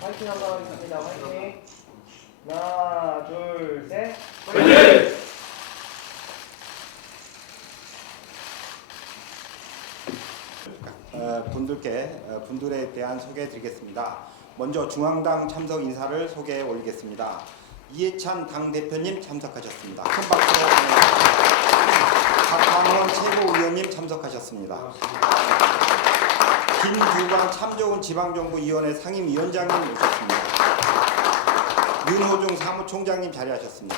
화이팅 한번 하겠습니다. 화이팅. 하나, 둘, 셋. 화이팅! 분들에 대한 소개해 드리겠습니다. 먼저 중앙당 참석 인사를 소개해 올리겠습니다. 이해찬 당대표님 참석하셨습니다. 큰 박수로 박광원 최고위원님 참석하셨습니다. 김규관 참좋은 지방정부위원회 상임위원장님 오셨습니다. 윤호중 사무총장님 자리하셨습니다.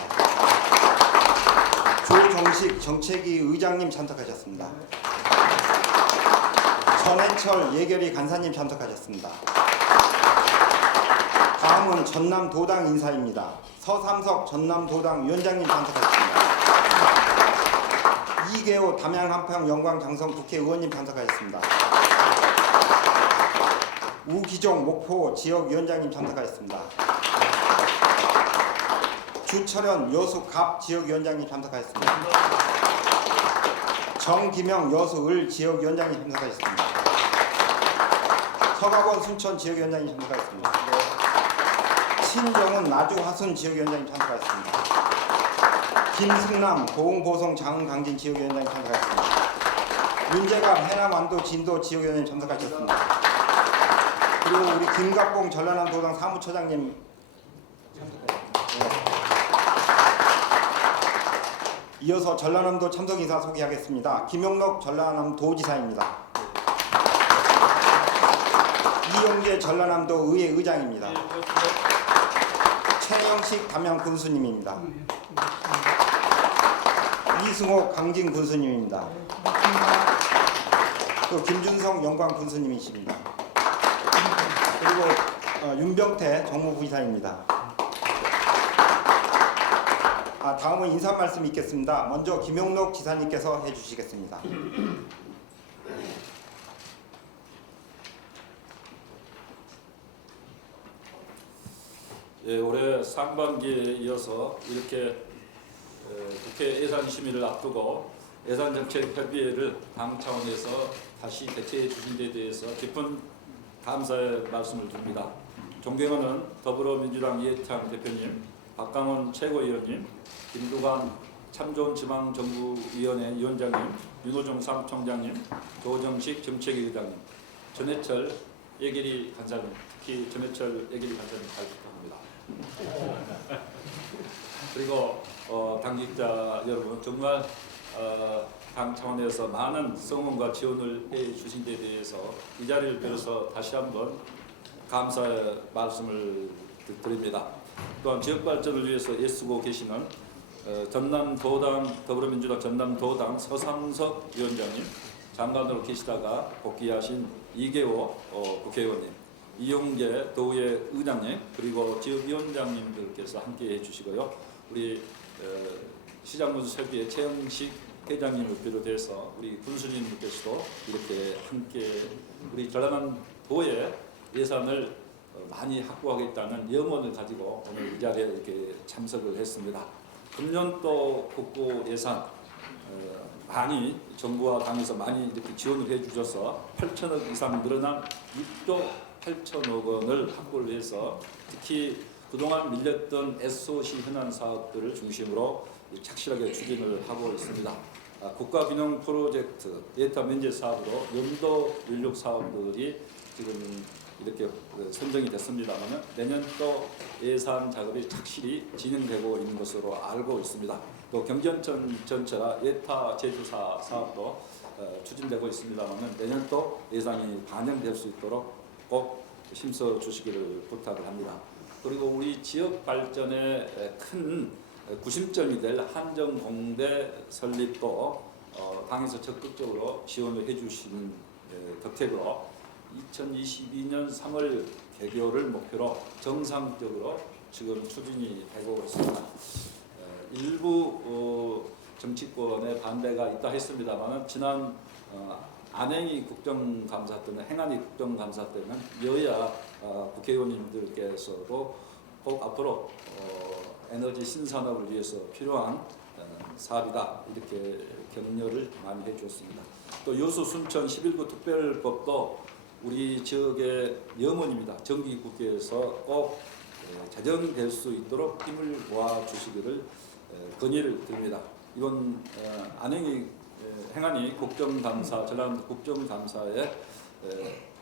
조정식 정책위 의장님 참석하셨습니다. 전해철 예결위 간사님 참석하셨습니다. 다음은 전남도당 인사입니다. 서삼석 전남도당 위원장님 참석하셨습니다. 이계호 담양한평 영광장성 국회의원님 참석하셨습니다. 우기종 목포 지역위원장님 참석하셨습니다. 주철현 여수 갑 지역위원장님 참석하셨습니다. 정기명 여수 을 지역위원장님 참석하셨습니다. 서가원 순천 지역위원장님 참석하셨습니다. 신정은 나주 화순 지역위원장님 참석하셨습니다. 김승남 고흥보성 장흥강진 지역위원장님 참석하셨습니다. 윤재갑 해남 완도 진도 지역위원장님 참석하셨습니다. 그리고 우리 김갑봉 전라남도당 사무처장님 참석하셨습니다. 이어서 전라남도 참석 인사 소개하겠습니다. 김용록 전라남도지사입니다. 이용재 전라남도 의회 의장입니다. 최영식 담양 군수님입니다. 이승호 강진 군수님입니다. 또 김준성 영광 군수님이십니다. 그리고 윤병태 정무부이사입니다. 다음은 인사 말씀 있겠습니다. 먼저 김용록 지사님께서 해주시겠습니다. 예, 올해 상반기에 이어서 이렇게 국회 예산심의를 앞두고 예산정책협의회를 당 차원에서 다시 개최해 주신 데 대해서 깊은 감사의 말씀을 드립니다. 존경하는 더불어민주당 이해찬 대표님, 박광원 최고위원님, 김두관 참좋은 지방정부위원회 위원장님, 윤호중 사무총장님, 조정식 정책위 의장님, 전해철 예결위 간사님, 특히 전해철 예결위 간사님 잘 부탁합니다. 그리고 당직자 여러분, 정말 당 차원에서 많은 성원과 지원을 해 주신 데 대해서 이 자리를 빌어서 다시 한번 감사의 말씀을 드립니다. 또한 지역 발전을 위해서 애쓰고 계시는 전남도당 더불어민주당 전남도당 서삼석 위원장님, 장관으로 계시다가 복귀하신 이계호 국회의원님, 이용재 도의회 의장님, 그리고 지역위원장님들께서 함께 해주시고요. 우리 시장군수협의회 최영식 회장님을 비롯해서 우리 군수님들께서도 이렇게 함께 우리 전라남도의 예산을 많이 확보하겠다는 염원을 가지고 오늘 이 자리에 이렇게 참석을 했습니다. 금년도 국고 예산 많이 정부와 당에서 많이 이렇게 지원을 해주셔서 8천억 이상 늘어난 6조 8천억 원을 확보를 해서 특히 그동안 밀렸던 SOC 현안 사업들을 중심으로 착실하게 추진을 하고 있습니다. 국가균형 프로젝트 데이터 면제 사업으로 연도 인력 사업들이 지금 이렇게 선정이 됐습니다만 내년도 예산 작업이 착실히 진행되고 있는 것으로 알고 있습니다. 또 경전천 전체와 예타 제조사 사업도 추진되고 있습니다만 내년도 예산이 반영될 수 있도록 꼭 힘써 주시기를 부탁을 합니다. 그리고 우리 지역 발전에 큰 구심점이 될 한정공대 설립도 당에서 적극적으로 지원을 해주시는 덕택으로 2022년 3월 개교를 목표로 정상적으로 지금 추진이 되고 있습니다. 일부 정치권의 반대가 있다 했습니다만 지난 안행이 국정감사 때는 행안위 국정감사 때는 여야 국회의원님들께서도 꼭 앞으로 에너지 신산업을 위해서 필요한 사업이다 이렇게 격려를 많이 해주었습니다. 또 여수 순천 11구 특별법도 우리 지역의 염원입니다. 정기국회에서 꼭 제정될 수 있도록 힘을 모아 주시기를 건의를 드립니다. 이번 행안위 국정감사, 전라남도 국정감사에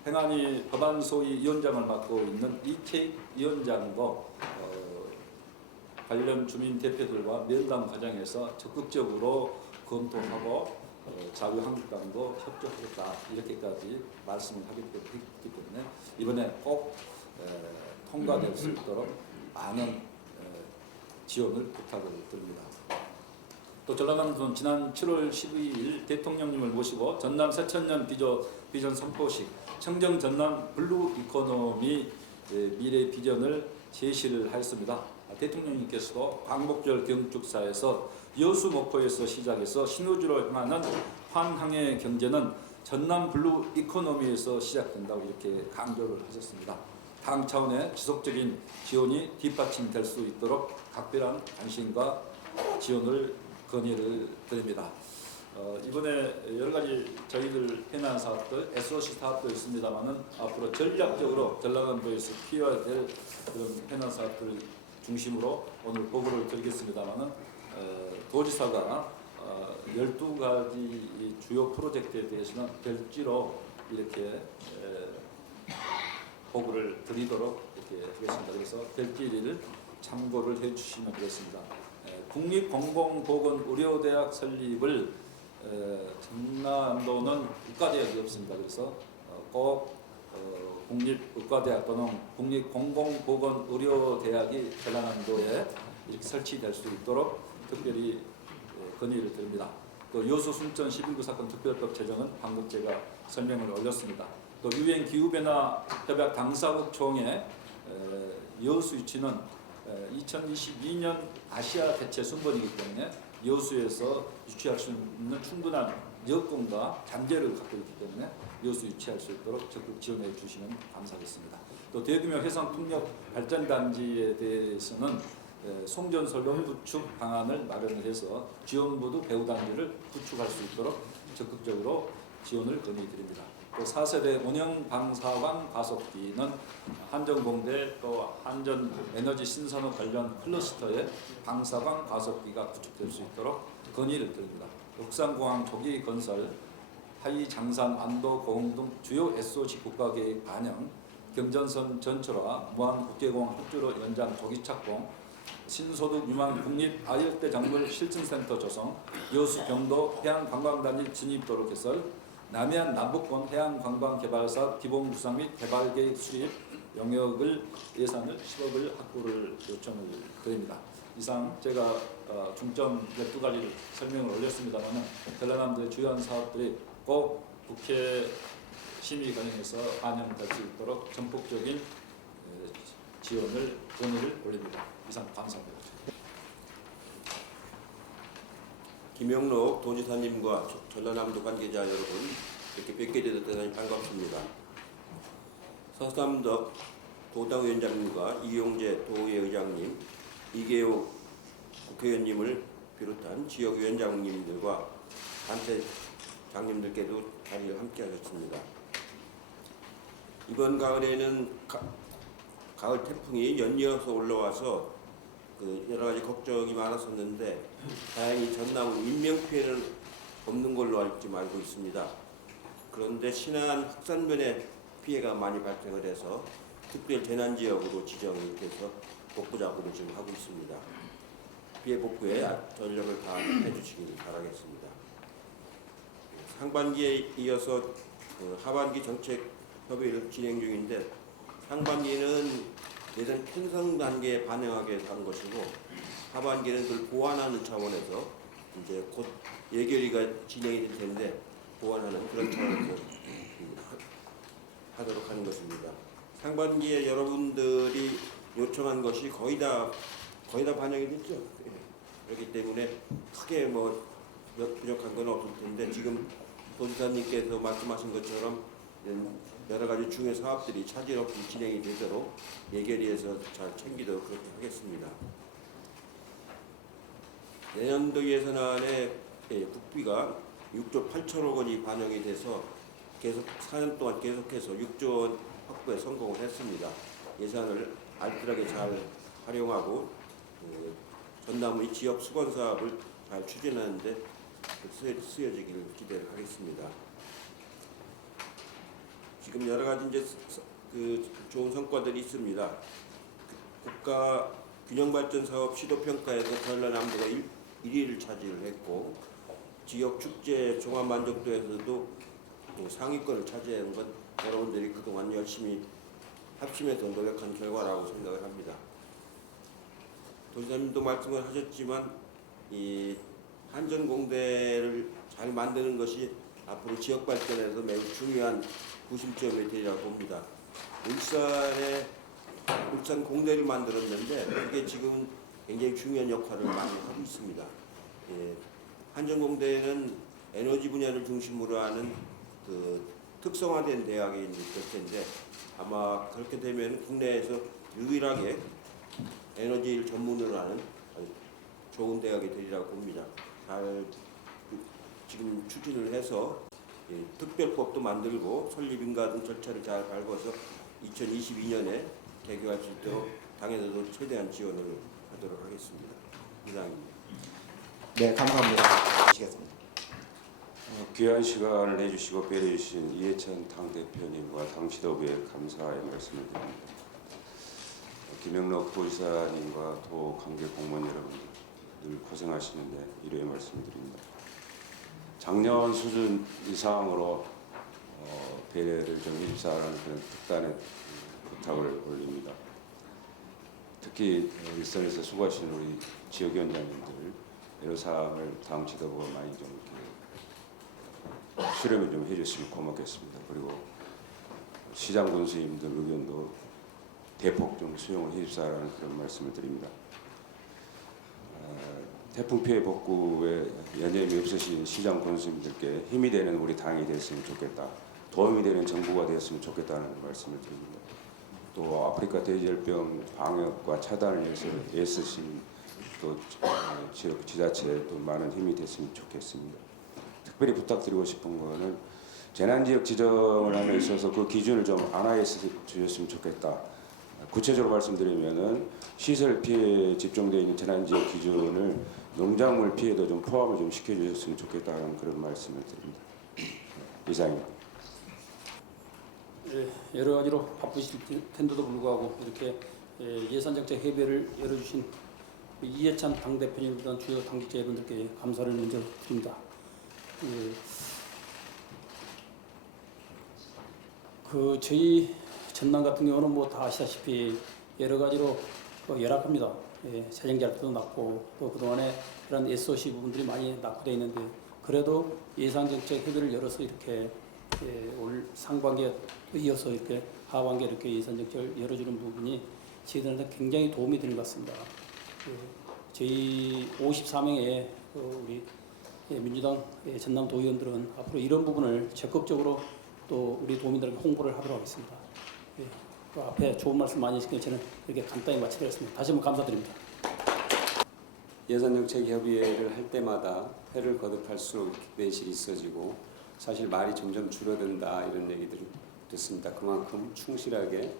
행안위 법안 소위 위원장을 맡고 있는 이채익 위원장도 관련 주민 대표들과 면담 과정에서 적극적으로 검토하고 자유한국당도 협조하겠다 이렇게까지 말씀을 하기 때문에 이번에 꼭 통과될 수 있도록 많은 지원을 부탁을 드립니다. 또 전라남도는 지난 7월 12일 대통령님을 모시고 전남 새천년 비전 선포식 청정 전남 블루 이코노미 미래 비전을 제시를 하였습니다. 대통령님께서도 광복절 경축사에서 여수 목포에서 시작해서 신우주로 향하는 환항의 경제는 전남 블루 이코노미에서 시작된다고 이렇게 강조를 하셨습니다. 당 차원의 지속적인 지원이 뒷받침될 수 있도록 각별한 관심과 지원을 건의를 드립니다. 이번에 여러 가지 저희들 해난 사업들, SOC 사업도 있습니다만은 앞으로 전략적으로 전라남도에서 피해야 될 그런 해난 사업들 중심으로 오늘 보고를 드리겠습니다만은 도지사가 12가지 주요 프로젝트에 대해서는 별지로 이렇게 보고를 드리도록 이렇게 하겠습니다. 그래서 별지를 참고를 해주시면 되겠습니다. 국립공공보건의료대학 설립을 전라남도는 의과대학이 없습니다. 그래서 꼭 국립의과대학 또는 국립공공보건의료대학이 전라남도에 이렇게 설치될 수 있도록 특별히 건의를 드립니다. 또 여수 순천 11구 사건 특별법 제정은 방금 제가 설명을 올렸습니다. 또 유엔 기후변화 협약 당사국 총회 여수 위치는 2022년 아시아 대체 순번이기 때문에 여수에서 유치할 수 있는 충분한 여건과 잠재를 갖고 있기 때문에 여수 유치할 수 있도록 적극 지원해 주시면 감사하겠습니다. 또 대규모 해상 풍력 발전단지에 대해서는 송전설 농구축 방안을 마련을 해서 지원부도 배후단지를 구축할 수 있도록 적극적으로 지원을 건의드립니다. 또 4세대 운영 방사광 가속기는 한전공대 또 한전에너지 신산업 관련 클러스터의 방사광 가속기가 구축될 수 있도록 건의를 드립니다. 흑산공항 초기 건설, 하이 장산 안도 고흥 등 주요 SOC 국가계획 반영, 경전선 전철화, 무한 국제공항 합주로 연장 조기 착공, 신소득 유망 국립 아열대 작물 실증센터 조성, 여수 경도 해양관광단지 진입도로 개설, 남해안 남북권 해양관광개발사업 기본구상 및 개발계획 수립 영역을 예산을 10억을 확보를 요청을 드립니다. 이상 제가 중점 12가지를 설명을 올렸습니다만 전라남도의 주요한 사업들이 꼭 국회 심의 과정에서 반영될 수 있도록 전폭적인 지원을 건의를 올립니다. 이상 감사합니다. 김영록 도지사님과 전라남도 관계자 여러분, 이렇게 뵙게 되어 대단히 반갑습니다. 서삼덕 도당위원장님과 이용재 도의회의장님, 이계호 국회의원님을 비롯한 지역위원장님들과 단체장님들께도 자리를 함께하셨습니다. 이번 가을에는 가을 태풍이 연이어서 올라와서 여러 가지 걱정이 많았었는데 다행히 전남은 인명피해는 없는 걸로 지금 알고 있습니다. 그런데 신안 흑산면에 피해가 많이 발생을 해서 특별 재난지역으로 지정이 돼서 복구 작업을 지금 하고 있습니다. 피해 복구에 전력을 다해 주시길 바라겠습니다. 상반기에 이어서 하반기 정책 협의를 진행 중인데 상반기는 예전 편성 단계에 반영하게 한 것이고 하반기는 그걸 보완하는 차원에서 이제 곧 예결위가 진행이 될 텐데 보완하는 그런 차원에서 하도록 하는 것입니다. 상반기에 여러분들이 요청한 것이 거의 다 반영이 됐죠. 그렇기 때문에 크게 부족한 건 없을 텐데 지금 도지사님께서 말씀하신 것처럼 여러 가지 중요 사업들이 차질 없이 진행이 되도록 예결위에서 잘 챙기도록 그렇게 하겠습니다. 내년도 예산안에 국비가 6조 8천억 원이 반영이 돼서 계속 4년 동안 계속해서 6조 원 확보에 성공을 했습니다. 예산을 알뜰하게 잘 활용하고 전남의 지역 수건 사업을 잘 추진하는데 쓰여지기를 기대를 하겠습니다. 지금 여러 가지 이제 좋은 성과들이 있습니다. 국가 균형발전 사업 시도평가에서 전라남도가 1위를 차지를 했고 지역 축제 종합 만족도에서도 상위권을 차지한 건 여러분들이 그동안 열심히 합심해서 노력한 결과라고 생각을 합니다. 도지사님도 말씀을 하셨지만 이 한전공대를 잘 만드는 것이 앞으로 지역 발전에서 매우 중요한 구심점이 되리라고 봅니다. 울산 공대를 만들었는데 그게 지금 굉장히 중요한 역할을 많이 하고 있습니다. 한전공대는 에너지 분야를 중심으로 하는 특성화된 대학이 될 텐데 아마 그렇게 되면 국내에서 유일하게 에너지를 전문으로 하는 좋은 대학이 되리라고 봅니다. 잘 지금 추진을 해서 특별법도 만들고 설립인가 등 절차를 잘 밟아서 2022년에 개교할 수 있도록 당에서도 최대한 지원을 하도록 하겠습니다. 이상입니다. 네, 감사합니다. 하시겠습니다. 귀한 시간을 내주시고 배려해 주신 이해찬 당대표님과 당 지도부에 감사의 말씀을 드립니다. 김영록 도지사님과 도 관계 공무원 여러분들 늘 고생하시는데 이로의 말씀을 드립니다. 작년 수준 이상으로 배려를 좀 입사하라는 그런 특단의 부탁을 올립니다. 특히 일선에서 수고하시는 우리 지역위원장님들 애로사항을 당 지도부가 많이 좀 이렇게 수렴을 좀 해주시면 고맙겠습니다. 그리고 시장 군수님들 의견도 대폭 좀 수용을 해주시라는 그런 말씀을 드립니다. 태풍 피해 복구에 연념이 없으신 시장 군수님들께 힘이 되는 우리 당이 됐으면 좋겠다. 도움이 되는 정부가 되었으면 좋겠다는 말씀을 드립니다. 또 아프리카 돼지열병 방역과 차단을 위해서 애쓰신 또 지역 지자체에 또 많은 힘이 됐으면 좋겠습니다. 특별히 부탁드리고 싶은 거는 재난지역 지정을 함에 있어서 그 기준을 좀 안하해 주셨으면 좋겠다. 구체적으로 말씀드리면은 시설 피해에 집중되어 있는 재난지역 기준을 농작물 피해도 좀 포함을 좀 시켜주셨으면 좋겠다는 그런 말씀을 드립니다. 이상입니다. 여러 가지로 바쁘실 텐데도 불구하고 이렇게 예산정책 협의회를 열어주신 이해찬 당대표님 등 주요 당직자분들께 감사를 먼저 드립니다. 저희 전남 같은 경우는 뭐 다 아시다시피 여러 가지로 열악합니다. 재정 결핍도 낮고 또 그동안에 그런 SOC 부분들이 많이 낙후되어 있는데 그래도 예산정책 협의를 열어서 이렇게 올 상반기에 이어서 이렇게 하반기에 이렇게 예산정책을 열어주는 부분이 저희들한테 굉장히 도움이 되는 것 같습니다. 저희 54명의 우리 민주당 전남 도의원들은 앞으로 이런 부분을 적극적으로 또 우리 도민들에게 홍보를 하도록 하겠습니다. 또 앞에 좋은 말씀 많이 해주시니 저는 이렇게 간단히 마치겠습니다. 다시 한번 감사드립니다. 예산정책협의회를 할 때마다 회를 거듭할수록 내실이 있어지고 사실 말이 점점 줄어든다 이런 얘기들을 듣습니다. 그만큼 충실하게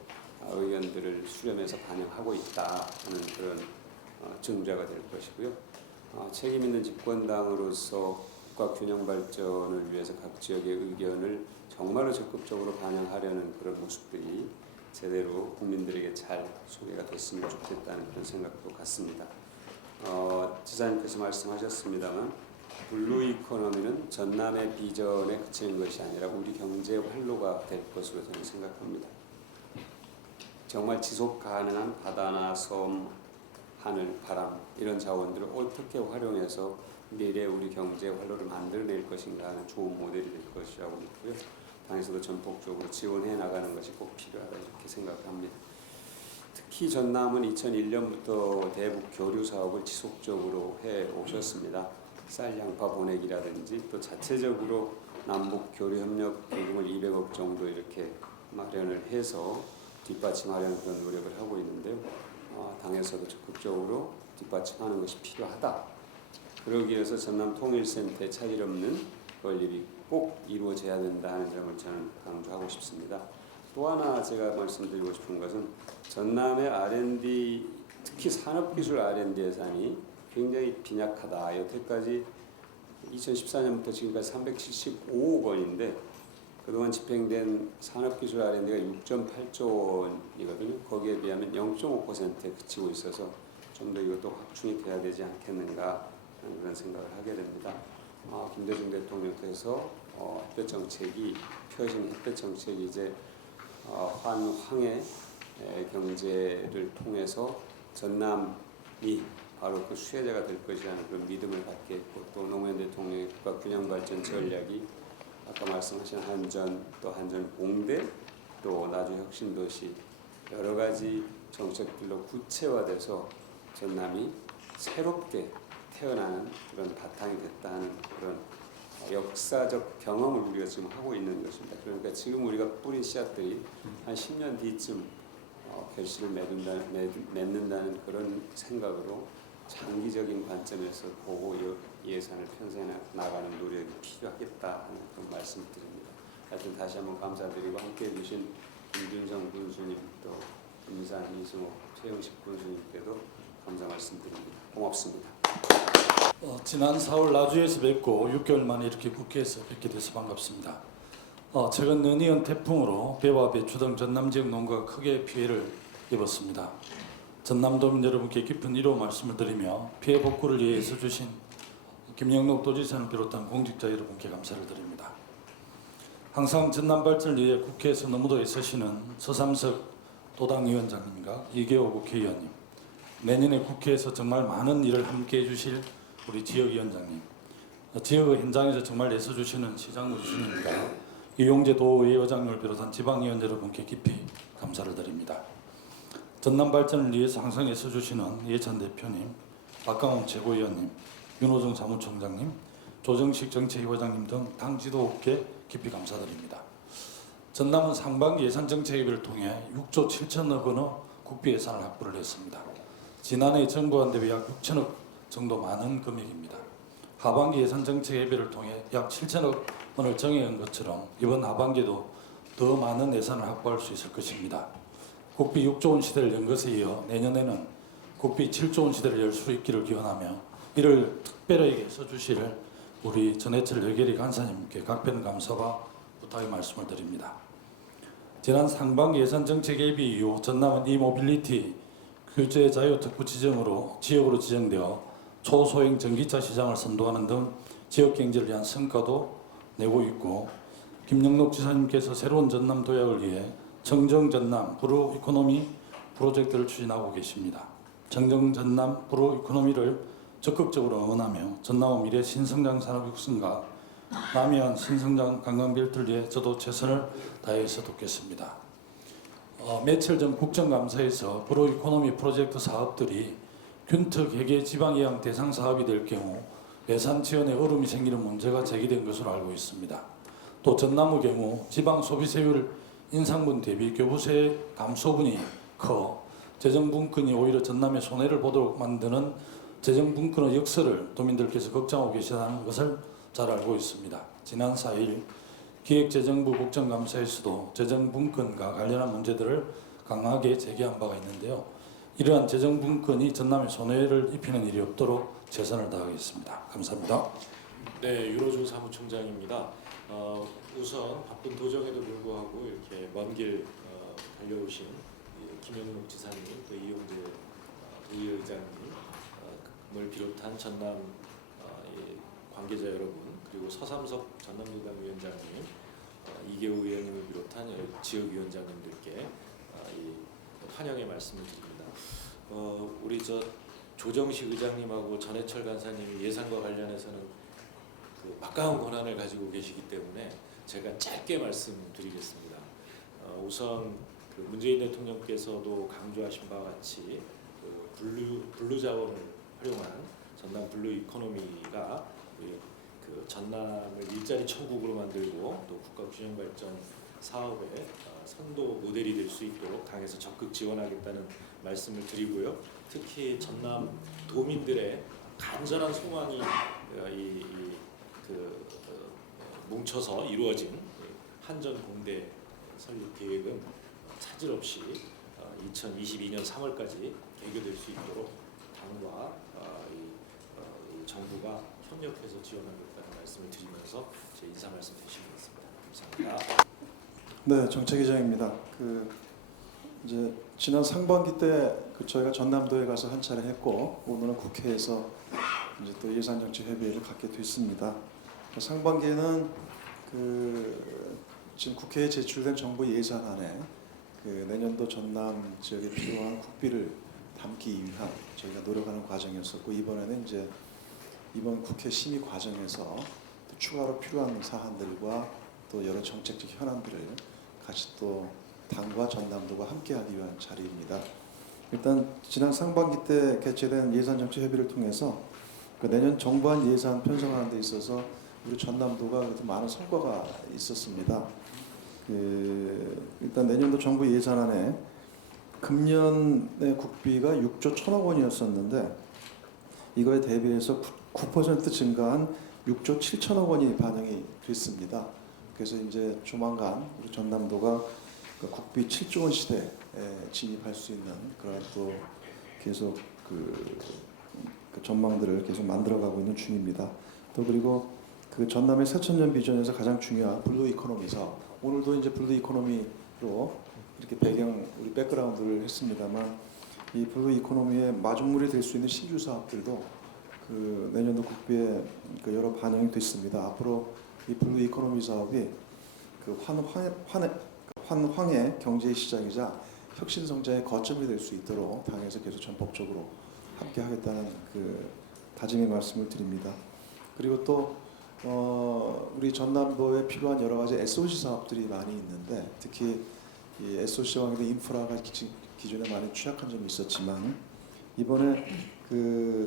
의견들을 수렴해서 반영하고 있다 하는 그런 증자가 될 것이고요. 책임 있는 집권당으로서 국가 균형 발전을 위해서 각 지역의 의견을 정말로 적극적으로 반영하려는 그런 모습들이 제대로 국민들에게 잘 소개가 됐으면 좋겠다는 그런 생각도 같습니다. 지사님께서 말씀하셨습니다만 블루 이코노미는 전남의 비전에 그치는 것이 아니라 우리 경제의 활로가 될 것으로 저는 생각합니다. 정말 지속 가능한 바다나 섬, 하늘, 바람 이런 자원들을 어떻게 활용해서 미래 우리 경제 활로를 만들어낼 것인가 하는 좋은 모델이 될 것이라고 믿고요. 당에서도 전폭적으로 지원해 나가는 것이 꼭 필요하다 이렇게 생각합니다. 특히 전남은 2001년부터 대북 교류 사업을 지속적으로 해 오셨습니다. 쌀, 양파 보내기라든지 또 자체적으로 남북 교류 협력 비용을 200억 정도 이렇게 마련을 해서 뒷받침하려는 그런 노력을 하고 있는데요. 당에서도 적극적으로 뒷받침하는 것이 필요하다. 그러기 위해서 전남 통일센터에 차질 없는 건립이 꼭 이루어져야 된다 하는 점을 저는 강조하고 싶습니다. 또 하나 제가 말씀드리고 싶은 것은 전남의 R&D, 특히 산업기술 R&D 예산이 굉장히 빈약하다. 여태까지 2014년부터 지금까지 375억 원인데 그동안 집행된 산업기술 R&D가 6.8조 원이거든요. 거기에 비하면 0.5%에 그치고 있어서 좀 더 이것도 확충이 돼야 되지 않겠는가 하는 그런 생각을 하게 됩니다. 김대중 대통령께서 햇볕 정책이 펴진 햇볕 정책이 이제 환황의 경제를 통해서 전남이 바로 그 수혜자가 될 것이라는 그런 믿음을 갖게 했고 또 노무현 대통령의 국가 균형 발전 전략이 아까 말씀하신 한전 또 한전 봉대 또 나주 혁신도시 여러 가지 정책들로 구체화돼서 전남이 새롭게 태어나는 그런 바탕이 됐다는 그런 역사적 경험을 우리가 지금 하고 있는 것입니다. 그러니까 지금 우리가 뿌린 씨앗들이 한 10년 뒤쯤 결실을 맺는다는 그런 생각으로 장기적인 관점에서 보고 예산을 편성해 나가는 노력이 필요하겠다 하는 그런 말씀을 드립니다. 하여튼 다시 한번 감사드리고 함께해 주신 김준성 군수님 또 김미산, 이승호, 최영식 군수님께도 감사 말씀드립니다. 고맙습니다. 지난 4월 나주에서 뵙고 6개월 만에 이렇게 국회에서 뵙게 돼서 반갑습니다. 최근 느니언 태풍으로 배와 배추 등 전남 지역 농가가 크게 피해를 입었습니다. 전남도민 여러분께 깊은 위로 말씀을 드리며 피해 복구를 위해 애써주신 김영록 도지사를 비롯한 공직자 여러분께 감사를 드립니다. 항상 전남 발전을 위해 국회에서 너무도 애쓰시는 서삼석 도당위원장님과 이계호 국회의원님, 내년에 국회에서 정말 많은 일을 함께 해주실 우리 지역위원장님, 지역 현장에서 정말 애써주시는 시장 교수님과 이용재 도의회장님을 비롯한 지방위원 여러분께 깊이 감사를 드립니다. 전남 발전을 위해서 항상 애써주시는 이해찬 대표님, 박강원 최고위원님, 윤호정 사무총장님, 조정식 정책위원장님 등 당 지도부께 깊이 감사드립니다. 전남은 상반기 예산정책회의를 통해 6조 7천억 원의 국비 예산을 확보를 했습니다. 지난해 정부와 대비 약 6천억 정도 많은 금액입니다. 하반기 예산정책회의를 통해 약 7천억 원을 정해온 것처럼 이번 하반기에도 더 많은 예산을 확보할 수 있을 것입니다. 국비 6조 원 시대를 연 것에 이어 내년에는 국비 7조 원 시대를 열 수 있기를 기원하며 이를 특별하게 써주실 우리 전해철 여계리 간사님께 각별 감사와 부탁의 말씀을 드립니다. 지난 상반기 예산정책 예비 이후 전남은 이모빌리티 규제 자유 특구 지정으로 지역으로 지정되어 초소형 전기차 시장을 선도하는 등 지역 경제를 위한 성과도 내고 있고 김영록 지사님께서 새로운 전남 도약을 위해 청정 전남 브루 이코노미 프로젝트를 추진하고 계십니다. 청정 전남 브루 이코노미를 적극적으로 응원하며 전남의 미래 신성장 산업 육성과 남해안 신성장 관광벨트를 위해 저도 최선을 다해서 돕겠습니다. 며칠 전 국정감사에서 브루 이코노미 프로젝트 사업들이 균특 회계 지방이양 대상 사업이 될 경우 예산 지원에 어려움이 생기는 문제가 제기된 것으로 알고 있습니다. 또 전남의 경우 지방 소비세율 인상분 대비 교부세 감소분이 커 재정분권이 오히려 전남에 손해를 보도록 만드는 재정분권의 역설을 도민들께서 걱정하고 계시다는 것을 잘 알고 있습니다. 지난 4일 기획재정부 국정감사에서도 재정분권과 관련한 문제들을 강하게 제기한 바가 있는데요. 이러한 재정분권이 전남에 손해를 입히는 일이 없도록 최선을 다하겠습니다. 감사합니다. 네, 윤호중 사무총장입니다. 우선 바쁜 도정에도 불구하고 이렇게 먼 길 달려오신 김영록 지사님, 또 이용재 도의회장님을 비롯한 전남 관계자 여러분, 그리고 서삼석 전남도당 위원장님, 이계우 의원님을 비롯한 지역위원장님들께 환영의 말씀을 드립니다. 우리 조정식 의장님하고 전해철 간사님이 예산과 관련해서는 그 막강한 권한을 가지고 계시기 때문에 제가 짧게 말씀드리겠습니다. 우선 그 문재인 대통령께서도 강조하신 바와 같이 그 블루 자원을 활용한 전남 블루 이코노미가 그 전남을 일자리 천국으로 만들고 또 국가 균형 발전 사업의 선도 모델이 될 수 있도록 당에서 적극 지원하겠다는 말씀을 드리고요. 특히 전남 도민들의 간절한 소망이 뭉쳐서 이루어진 한전 공대 설립 계획은 차질 없이 2022년 3월까지 개교될 수 있도록 당과 이 정부가 협력해서 지원하겠다는 말씀을 드리면서 제 인사 말씀 드리겠습니다. 감사합니다. 네, 정책위장입니다. 이제 지난 상반기 때 저희가 전남도에 가서 한 차례 했고 오늘은 국회에서 이제 또 예산정책협의회를 갖게 됐습니다. 상반기에는 지금 국회에 제출된 정부 예산안에 내년도 전남 지역에 필요한 국비를 담기 위한 저희가 노력하는 과정이었었고 이번에는 이제 이번 국회 심의 과정에서 또 추가로 필요한 사안들과 또 여러 정책적 현안들을 같이 또 당과 전남도가 함께하기 위한 자리입니다. 일단 지난 상반기 때 개최된 예산정책협의를 통해서 내년 정부안 예산 편성하는 데 있어서 우리 전남도가 그래도 많은 성과가 있었습니다. 일단 내년도 정부 예산안에 금년의 국비가 6조 1천억 원이었었는데 이거에 대비해서 9% 증가한 6조 7천억 원이 반영이 됐습니다. 그래서 이제 조만간 우리 전남도가 국비 7조 원 시대에 진입할 수 있는 그런 또 계속 그 전망들을 계속 만들어가고 있는 중입니다. 또 그리고 그 전남의 4천년 비전에서 가장 중요한 블루 이코노미 사업. 오늘도 이제 블루 이코노미로 이렇게 우리 백그라운드를 했습니다만 이 블루 이코노미의 마중물이 될 수 있는 신규 사업들도 내년도 국비에 여러 반영이 됐습니다. 앞으로 이 블루 이코노미 사업이 환황의 경제의 시작이자 혁신 성장의 거점이 될 수 있도록 당에서 계속 전폭적으로 함께하겠다는 다짐의 말씀을 드립니다. 그리고 또 우리 전남도에 필요한 여러 가지 SOC 사업들이 많이 있는데 특히 이 SOC와 관련된 인프라가 기존에 많이 취약한 점이 있었지만 이번에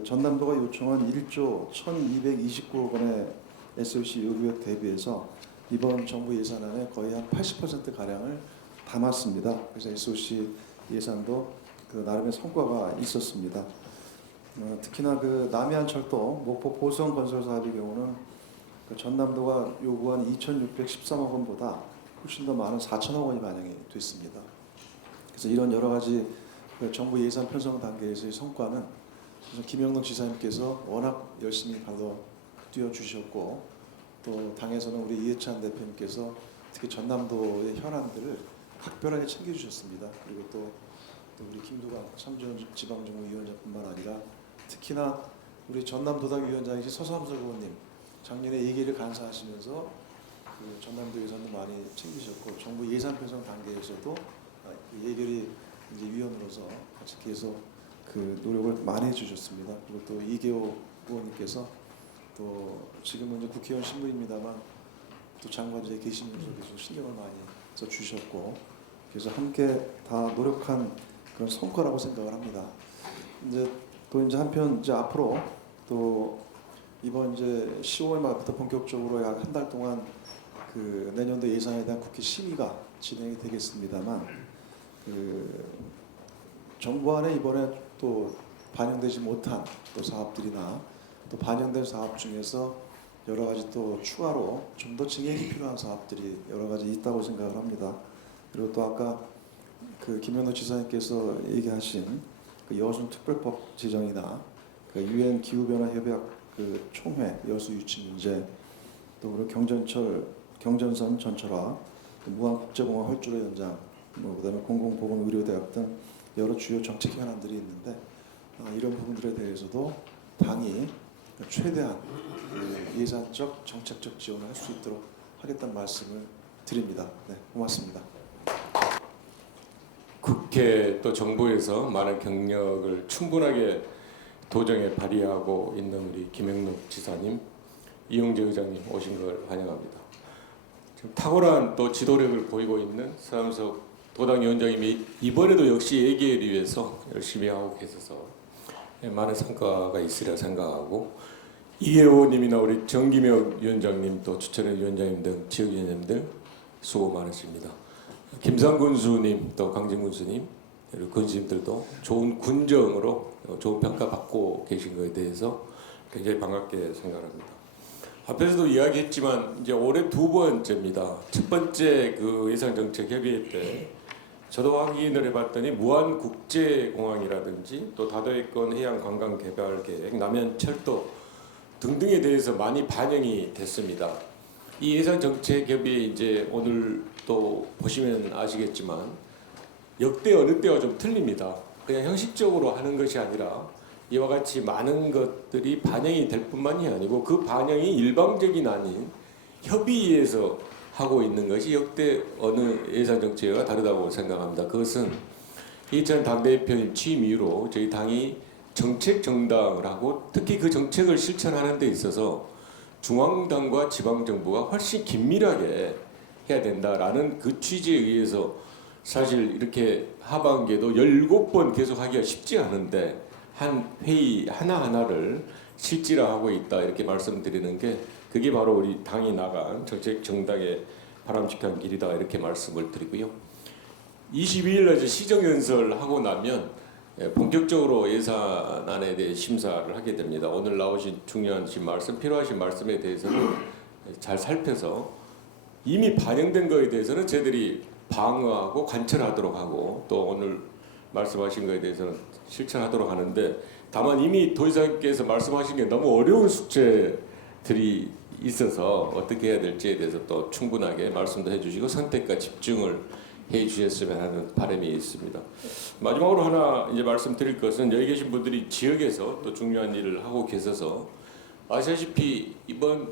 전남도가 요청한 1조 1,229억 원의 SOC 요구액 대비해서 이번 정부 예산안에 거의 한 80% 가량을 담았습니다. 그래서 SOC 예산도 나름의 성과가 있었습니다. 특히나 남해안철도 목포 보성 건설 사업의 경우는 전남도가 요구한 2,613억 원보다 훨씬 더 많은 4천억 원이 반영이 됐습니다. 그래서 이런 여러 가지 정부 예산 편성 단계에서의 성과는 김영덕 지사님께서 워낙 열심히 뛰어주셨고 또 당에서는 우리 이해찬 대표님께서 특히 전남도의 현안들을 각별하게 챙겨주셨습니다. 그리고 또 우리 김두관 참전지방정부위원장뿐만 아니라 특히나 우리 전남도당 위원장이신 서삼석 의원님 작년에 예계를 간사하시면서 전남도 예산도 많이 챙기셨고 정부 예산 편성 단계에서도 예결위 이제 위원으로서 같이 계속 노력을 많이 해주셨습니다. 그리고 또 이계호 의원님께서 또 지금은 이제 국회의원 신분입니다만 또 장관제에 계시면서 계속 신경을 많이 써주셨고 그래서 함께 다 노력한 그런 성과라고 생각을 합니다. 이제 한편 이제 앞으로 또 이번 이제 10월 말부터 본격적으로 약 한 달 동안 내년도 예산에 대한 국회 심의가 진행이 되겠습니다만 정부안에 이번에 또 반영되지 못한 또 사업들이나 또 반영된 사업 중에서 여러 가지 또 추가로 좀 더 증액이 필요한 사업들이 여러 가지 있다고 생각을 합니다. 그리고 또 아까 김현우 지사님께서 얘기하신 여순 특별법 제정이나 UN 기후변화 협약 총회 여수 유치 문제 또 그리고 경전선 전철화 무한국제공항 활주로 연장 그다음에 공공보건의료대학 등 여러 주요 정책 현안들이 있는데 이런 부분들에 대해서도 당이 최대한 예산적 정책적 지원을 할 수 있도록 하겠다는 말씀을 드립니다. 네, 고맙습니다. 국회 또 정부에서 많은 경력을 충분하게 도정에 발휘하고 있는 우리 김영록 지사님, 이용재 의장님 오신 걸 환영합니다. 지금 탁월한 또 지도력을 보이고 있는 서삼석 도당위원장님이 이번에도 역시 예계를 위해서 열심히 하고 계셔서 많은 성과가 있으리라 생각하고 이해 의원님이나 우리 정기명 위원장님 또 추천의 위원장님 등 지역위원장님들 수고 많으십니다. 김상군수님 또 강진군수님 그리고 군수님들도 좋은 군정으로 좋은 평가 받고 계신 것에 대해서 굉장히 반갑게 생각합니다. 앞에서도 이야기했지만 이제 올해 두 번째입니다. 첫 번째 그 예산정책협의회 때 저도 확인을 해봤더니 무안국제공항이라든지 또 다도해권 해양관광개발계획, 남해철도 등등에 대해서 많이 반영이 됐습니다. 이 예산정책협의회 이제 오늘 또 보시면 아시겠지만 역대 어느 때와 좀 틀립니다. 그냥 형식적으로 하는 것이 아니라 이와 같이 많은 것들이 반영이 될 뿐만이 아니고 그 반영이 일방적인 아닌 협의회에서 하고 있는 것이 역대 어느 예산정책과 다르다고 생각합니다. 그것은 2000 당대표님 취임 이후로 저희 당이 정책 정당을 하고 특히 그 정책을 실천하는 데 있어서 중앙당과 지방정부가 훨씬 긴밀하게 해야 된다라는 그 취지에 의해서 사실 이렇게 하반기에도 17번 계속하기가 쉽지 않은데 한 회의 하나하나를 실질화하고 있다 이렇게 말씀드리는 게 그게 바로 우리 당이 나간 정책 정당의 바람직한 길이다 이렇게 말씀을 드리고요. 22일 날 시정연설 하고 나면 본격적으로 예산안에 대해 심사를 하게 됩니다. 오늘 나오신 중요한 말씀, 필요하신 말씀에 대해서는 잘 살펴서 이미 반영된 거에 대해서는 저희들이 방어하고 관철하도록 하고 또 오늘 말씀하신 거에 대해서는 실천하도록 하는데 다만 이미 도지사님께서 말씀하신 게 너무 어려운 숙제들이 있어서 어떻게 해야 될지에 대해서 또 충분하게 말씀도 해주시고 선택과 집중을 해주셨으면 하는 바람이 있습니다. 마지막으로 하나 이제 말씀드릴 것은 여기 계신 분들이 지역에서 또 중요한 일을 하고 계셔서 아시다시피 이번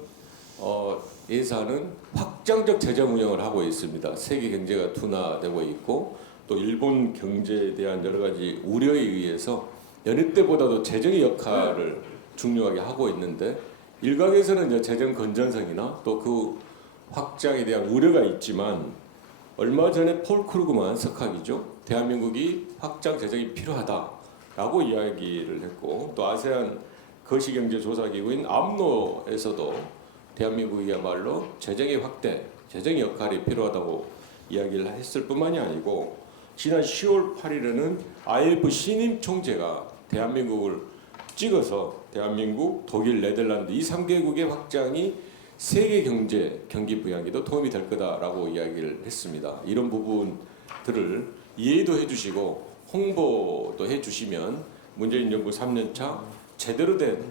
예산은 확장적 재정 운영을 하고 있습니다. 세계 경제가 둔화되고 있고 또 일본 경제에 대한 여러 가지 우려에 의해서 여느 때보다도 재정의 역할을 중요하게 하고 있는데 일각에서는 이제 재정 건전성이나 또 그 확장에 대한 우려가 있지만 얼마 전에 폴 크루그만 석학이죠. 대한민국이 확장 재정이 필요하다라고 이야기를 했고 또 아세안 거시경제조사기구인 암노에서도 대한민국이야말로 재정의 확대, 재정의 역할이 필요하다고 이야기를 했을 뿐만이 아니고 지난 10월 8일에는 IMF 신임 총재가 대한민국을 찍어서 대한민국, 독일, 네덜란드 이 3개국의 확장이 세계 경기 부양에도 도움이 될 거다라고 이야기를 했습니다. 이런 부분들을 이해도 해주시고 홍보도 해주시면 문재인 정부 3년차 제대로 된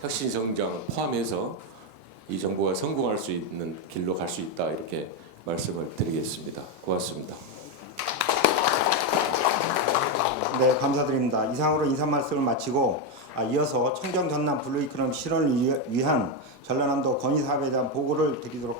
혁신 성장 포함해서 이 정부가 성공할 수 있는 길로 갈 수 있다 이렇게 말씀을 드리겠습니다. 고맙습니다. 네, 감사드립니다. 이상으로 인사 말씀을 마치고 이어서 청정 전남 블루 이코노미 실현을 위한 전라남도 건의사업에 대한 보고를 드리도록